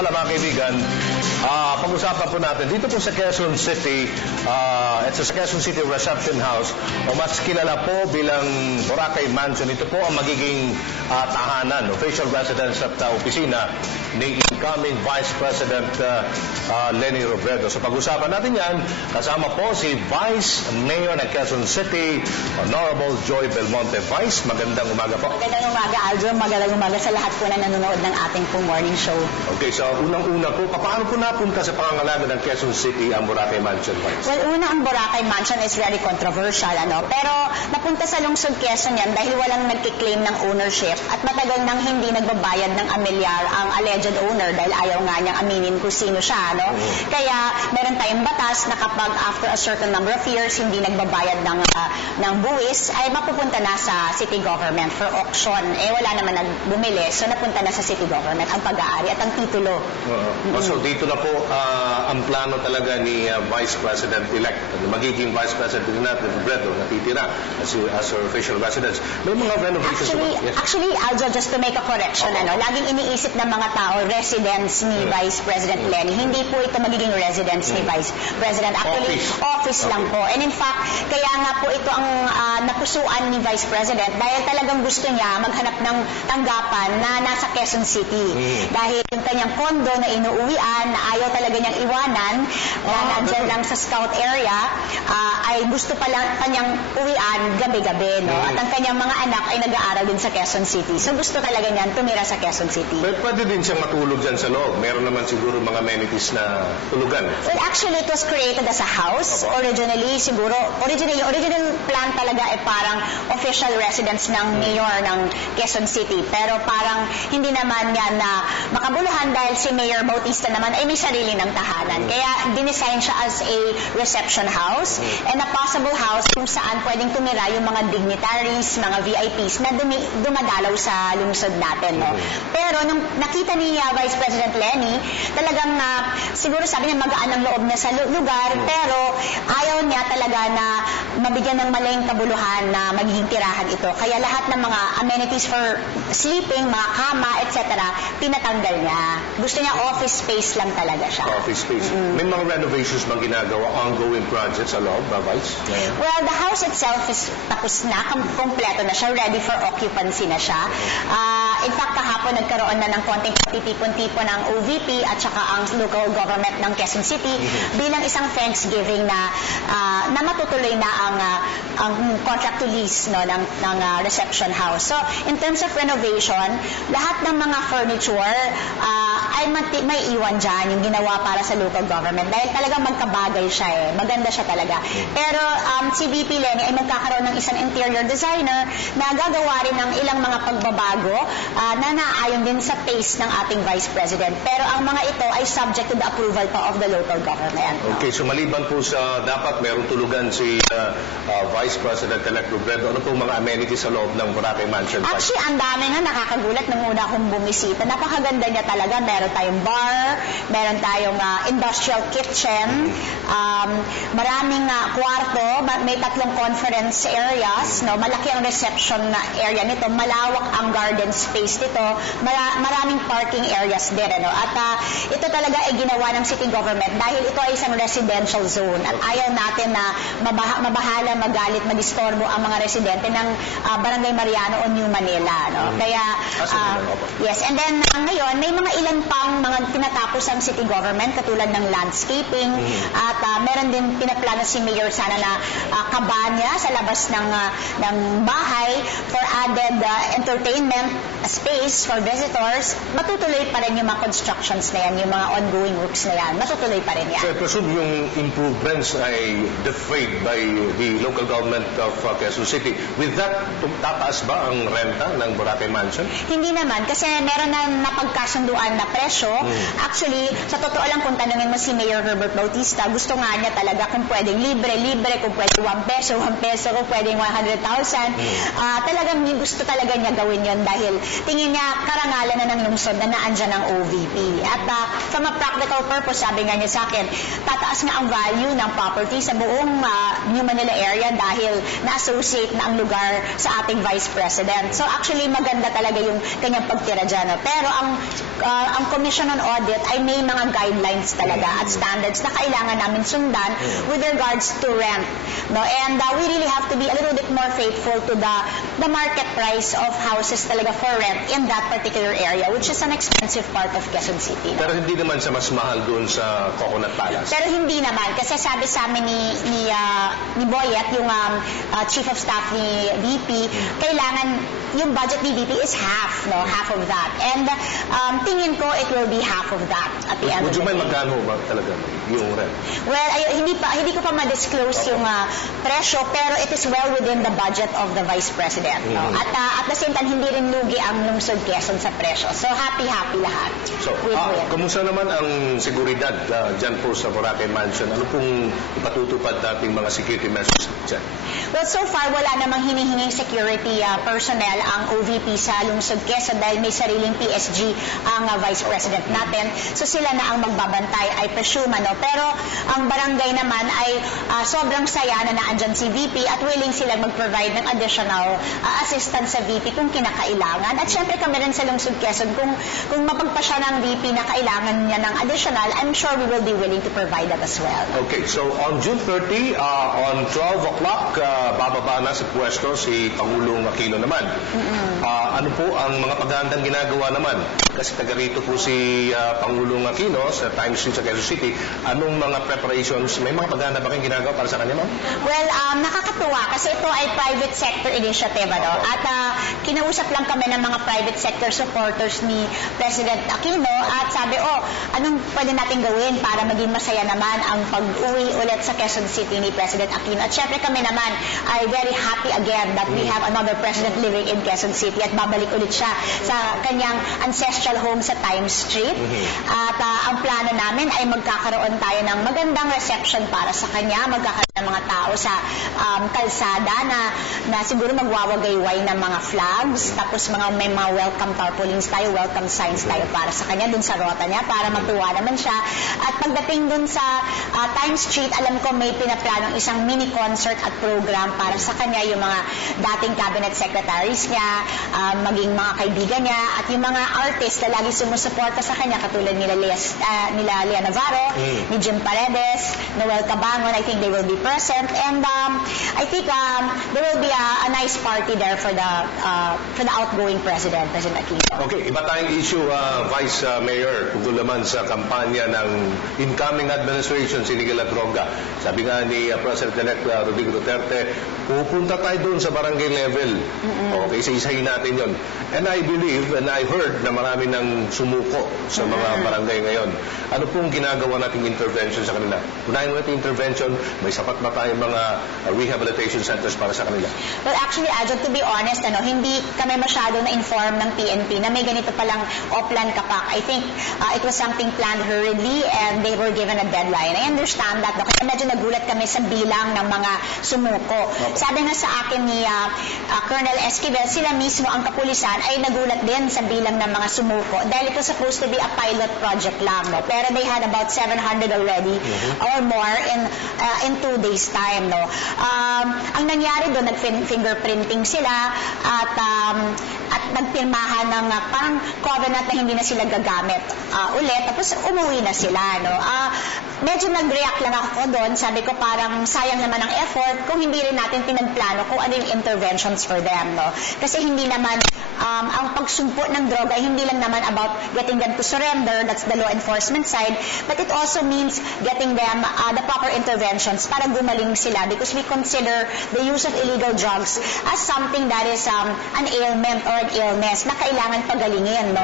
Mga kaibigan, pag-usapan po natin dito po sa Quezon City, ito sa Quezon City Reception House, o mas kilala po bilang Boracay Mansion. Ito po ang magiging tahanan, official residence at opisina ni incoming Vice President Leni Robredo. So pag-usapan natin yan, kasama po si Vice Mayor ng Quezon City, Honorable Joy Belmonte. Vice, magandang umaga po. Magandang umaga, Aldro. Magandang umaga sa lahat po na nanonood ng ating pong morning show. Okay, so unang-una po, paano po napunta sa pangangalaga ng Quezon City ang Boracay Mansion, Vice? Well, una, ang Boracay Mansion is very controversial, pero napunta sa lungsod Quezon yan dahil walang nagkiklaim ng ownership at matagal nang hindi nagbabayad ng amilyar ang alleged owner dahil ayaw nga niyang aminin kung sino siya, Kaya meron tayong batas na kapag after a certain number of years hindi nagbabayad ng buwis, ay mapupunta na sa city government for auction. Wala naman nagbumili, so napunta na sa city government ang pag-aari at ang titulo. So dito na po ang plano talaga ni Vice President-elect, magiging Vice President natin, Robredo, natitira as her official residence. May mga renovations. Actually, Aljo, just to make a correction, laging iniisip ng mga tao, residence ni Vice President Leni. Hindi po ito magiging residence ni Vice President. Actually, office lang po. And in fact, kaya nga po ito ang napusuan ni Vice President dahil talagang gusto niya maghanap ng tanggapan na nasa Quezon City. Dahil yung kanyang kondo na inuuwian, na ayaw talaga niyang iwanan, na nandyan lang sa scout area, ay gusto pa niyang uwian gabi-gabi, At ang kanyang mga anak ay nag-aaral din sa Quezon City. So gusto talaga niyan tumira sa Quezon City. Pwede din siyang matulog dyan sa loob. Meron naman siguro mga amenities na tulugan. Well, actually, it was created as a house. Originally, siguro, original plan talaga ay parang official residence ng mayor ng Quezon City. Pero parang hindi naman yan na makabuluhan dahil si Mayor Bautista naman ay may sarili ng tahanan. Kaya dinesign siya as a reception house and a possible house kung saan pwedeng tumira yung mga dignitaries, mga VIPs na dumadalaw sa lungsod natin. Pero nung nakita ni Vice President Leni, talagang siguro sabi niya magaan ang loob niya sa lugar, pero ayaw niya talaga na mabigyan ng maling kabuluhan na magiging tirahan ito. Kaya lahat ng mga amenities for sleeping, mga kama, etc., pinatanggal niya. Gusto niya office space lang talaga siya. Office space. May mga renovations bang ginagawa, ongoing projects sa loob, Vice? Well, the house itself is tapos na, kompleto na siya, ready for occupancy na siya. In fact, kahapon nagkaroon na ng konting patitipon-tipon ng OVP at saka ang local government ng Quezon City bilang isang Thanksgiving na matutuloy na ang contract to lease ng reception house. So, in terms of renovation, lahat ng mga furniture ay may iwan dyan yung ginawa para sa local government dahil talagang magkabagay siya maganda siya talaga. Pero si VP Leni ay magkakaroon ng isang interior designer na gagawa rin ng ilang mga pagbabago na naayon din sa taste ng ating Vice President. Pero ang mga ito ay subject to the approval pa of the local government. Okay, so maliban po sa dapat merong tulugan si Vice President-elect Robredo, ano po mga amenities sa loob ng Boracay Mansion? Actually, ang dami nga nakakagulat nung una akong bumisita. Napakaganda niya talaga. Meron tayong bar, meron tayong industrial kitchen, maraming kwarto, may 3 conference areas, malaki ang reception na area nito, malawak ang garden space nito, maraming parking areas din. At ito talaga ay ginawa ng city government dahil ito ay isang residential zone at ayaw natin na mabahala, magalit, madistorbo ang mga residente ng Barangay Mariano o New Manila. Kaya, yes. And then, ngayon, may mga ilan pang mga tinatapos ang city government katulad ng landscaping at meron din pinaplano si Mayor sana na kabanya sa labas ng bahay for added entertainment space for visitors. Matutuloy pa rin yung mga constructions na yan, yung mga ongoing works na yan. Matutuloy pa rin yan. So I presume yung improvements ay defrayed by the local government of Quezon City. With that, tataas ba ang renta ng Boracay Mansion? Hindi naman, kasi meron na napagkasunduan na presyo. Actually, sa totoo lang kung tanungin mo si Mayor Herbert Bautista, gusto nga niya talaga kung pwedeng libre, kung pwedeng 1 peso, kung pwedeng 100,000. Talagang gusto talaga niya gawin yon dahil tingin niya karangalan na ng lungsod na naandyan ang OVP. At from a practical purpose, sabi nga niya sa akin, tataas nga ang value ng property sa buong New Manila area dahil na-associate na ang lugar sa ating Vice President. So actually, maganda talaga yung kanyang pagtira dyan. Pero ang Commission on Audit ay may mga guidelines talaga at standards na kailangan namin sundan with regards to rent. No? And we really have to be a little bit more faithful to the market price of houses talaga for rent in that particular area, which is an expensive part of Quezon City. Pero hindi naman siya mas mahal doon sa Coconut Palace. Pero hindi naman, kasi sabi sa amin ni Boyet, yung Chief of Staff ni VP, kailangan yung budget ni VP is half of that. And tingin ko it will be half of that at the end of Would the you mind day. magkano ba talaga yung rent? Well, hindi ko pa ma-disclose yung presyo, pero it is well within the budget of the Vice President. No? At the same time, hindi rin lugi ang lungsod Quezon sa presyo. So, happy-happy lahat. So, Win-win. kumusta naman ang seguridad dyan po sa Boracay Mansion? Ano pong ipatutupad nating mga security measures dyan? Well, so far, wala namang hinihinging security personnel ang OVP sa lungsod Quezon dahil may sariling PSG ang Vice President natin. So, sila na ang magbabantay, I presume. Pero ang barangay naman ay sobrang saya na naandyan si VP at willing silang mag-provide ng additional assistance sa VP kung kinakailangan. At syempre kami rin sa lungsod Quezon, kung mapagpasya ng VP na kailangan niya ng additional, I'm sure we will be willing to provide that as well. Okay, so on June 30, on 12 o'clock, bababa na sa pwesto si Pangulong Aquino naman. Ano po ang mga paghahandang ginagawa naman? Kasi taga rito po si Pangulong Aquino sa Times Street sa Quezon City. Anong mga preparations? May mga paghahanda ba kayong ginagawa para sa kanya, ma'am? Well, nakakatuwa kasi ito ay private sector initiative. At kinausap lang kami ng mga private sector supporters ni President Aquino at sabi, anong pwede natin gawin para maging masaya naman ang pag-uwi ulit sa Quezon City ni President Aquino. At syempre kami naman ay very happy again that we have another president living in Quezon City at babalik ulit siya sa kanyang ancestral home sa Times Street. At ang plano namin ay magkakaroon tayo ng magandang reception para sa kanya, magkakaroon ng mga tao sa kalsada na siguro magwawagayway ng mga flags, tapos may mga welcome tarpaulins tayo, welcome signs tayo para sa kanya dun sa rota niya para matuwa naman siya. At pagdating dun sa Times Street, alam ko may pinaplanong isang mini concert at program para sa kanya, yung mga dating cabinet secretaries niya, maging mga kaibigan niya, at yung mga artists na lagi sumusuporta sa kanya katulad nila Lea Navarro, ni Jim Paredes, Noel Cabangon. I think they will be present, and I think there will be a nice party there for the outgoing President Aquino. Okay, iba tayong issue, Vice Mayor, tungkol naman sa kampanya ng incoming administration, si Miguel Latronga. Sabi nga ni President-elect Rodrigo Duterte, pupunta tayo doon sa barangay level. Okay, isa-isahin natin yon. And I believe, and I heard na marami nang sumuko sa mga barangay ngayon. Ano pong ginagawa nating intervention sa kanila? Unahin mo natin intervention, may sapat ba tayong mga rehabilitation centers para sa kanila? Well, actually, Adjo, to be honest, hindi kami masyado na-inform ng PNP na may ganito palang Oplan Kapak. I think it was something planned hurriedly and they were given a deadline. I understand that, kasi medyo nagulat kami sa bilang ng mga sumuko. Sabi nga sa akin ni Colonel Esquivel, sila mismo ang kapulisan ay nagulat din sa bilang ng mga sumuko dahil ito supposed to be a pilot project lang. Pero they had about 700 already or more in 2 days time. Ang nangyari doon, nag-fingerprinting sila at nagpirmahan ng parang covenant na hindi na sila gagamit ulit, tapos umuwi na sila. Medyo nag-react lang ako doon. Sabi ko parang sayang naman ang effort kung hindi rin natin pinagplano kung ano yung interventions for them. Kasi hindi naman ang pagsumpo ng droga ay hindi lang naman about getting them to surrender, that's the law enforcement side, but it also means getting them the proper interventions para gumaling sila, because we consider the use of illegal drugs as something that is an ailment or an illness na kailangan pagalingin.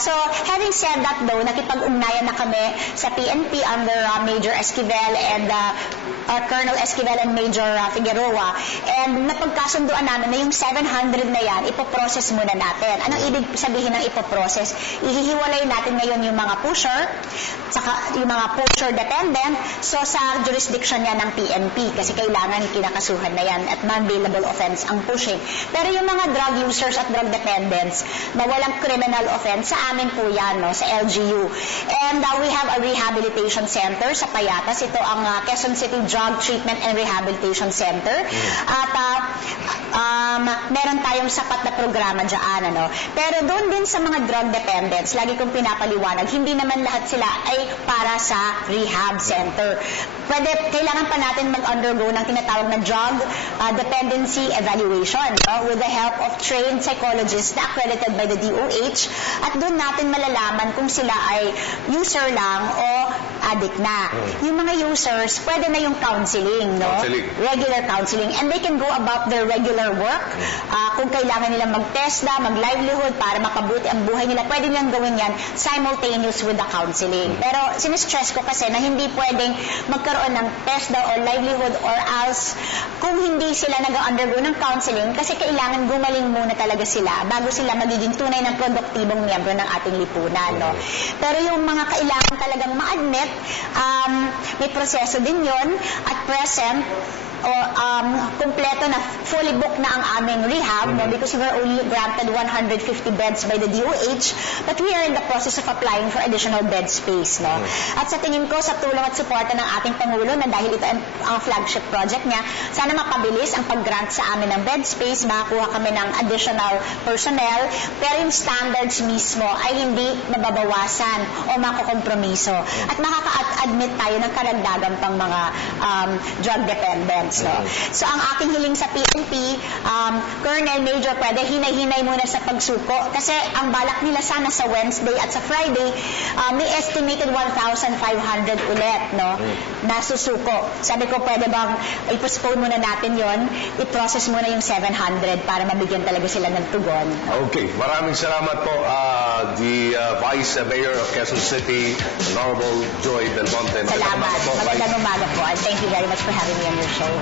So, having said that though, nakipag-ugnayan na kami sa PNP under Major Esquivel and Colonel Esquivel and Major Figueroa, and napagkasunduan namin na yung 700 na yan, ipoprocess muna natin. Anong ibig sabihin ng ipoprocess? Ihihiwalay natin ngayon yung mga pusher, saka yung mga pusher dependent, so sa jurisdiction yan ng PNP, kasi kailangan kinakasuhan na yan at non-bailable offense ang pushing. Pero yung mga drug users at drug dependents na walang criminal offense, sa amin po yan, sa LGU. And we have a rehabilitation center sa Payatas. Ito ang Quezon City Drug Treatment and Rehabilitation Center. At meron tayong sapat na programa dyan. Pero doon din sa mga drug dependents, lagi kong pinapaliwanag, hindi naman lahat sila ay para sa rehab center. Kailangan pa natin mag-undergo ng tinatawag na drug dependency evaluation with the help of trained psychologists na accredited by the DOH, at doon natin malalaman kung sila ay user lang o addict na. Yung mga users, pwede na yung counseling, regular counseling, and they can go about their regular work. Kung kailangan nilang mag-TESDA, mag-livelihood para makabuti ang buhay nila, pwede nilang gawin yan simultaneous with the counseling. Pero sinistress ko kasi na hindi pwedeng magkaroon ng TESDA or livelihood or else kung hindi sila nag-undergo ng counseling, kasi kailangan gumaling muna talaga sila bago sila magiging tunay ng produktibong miyembro ng ating lipunan. Pero yung mga kailangan talagang ma-admit, may proseso din yon. At present, kumpleto na, fully booked na ang aming rehab, because we were only granted 150 beds by the DOH, but we are in the process of applying for additional bed space. At sa tingin ko, sa tulong at suporta ng ating Pangulo, na dahil ito ang flagship project niya, sana mapabilis ang pag-grant sa amin ng bed space, makakuha kami ng additional personnel, pero yung standards mismo ay hindi mababawasan o makukompromiso. At makaka-admit tayo ng karagdagan pang mga drug dependents. So ang aking hiling sa PNP, Colonel, Major, pwede hinay-hinay muna sa pagsuko, kasi ang balak nila sana sa Wednesday at sa Friday, may estimated 1,500 ulit na susuko. Sabi ko, pwede bang i-postpone muna natin yon, i-process muna yung 700 para mabigyan talaga sila ng tugon. Okay, maraming salamat po, the Vice Mayor of Quezon City, Honorable Joy Belmonte. Salamat. Magandang umaga po, and thank you very much for having me on your show.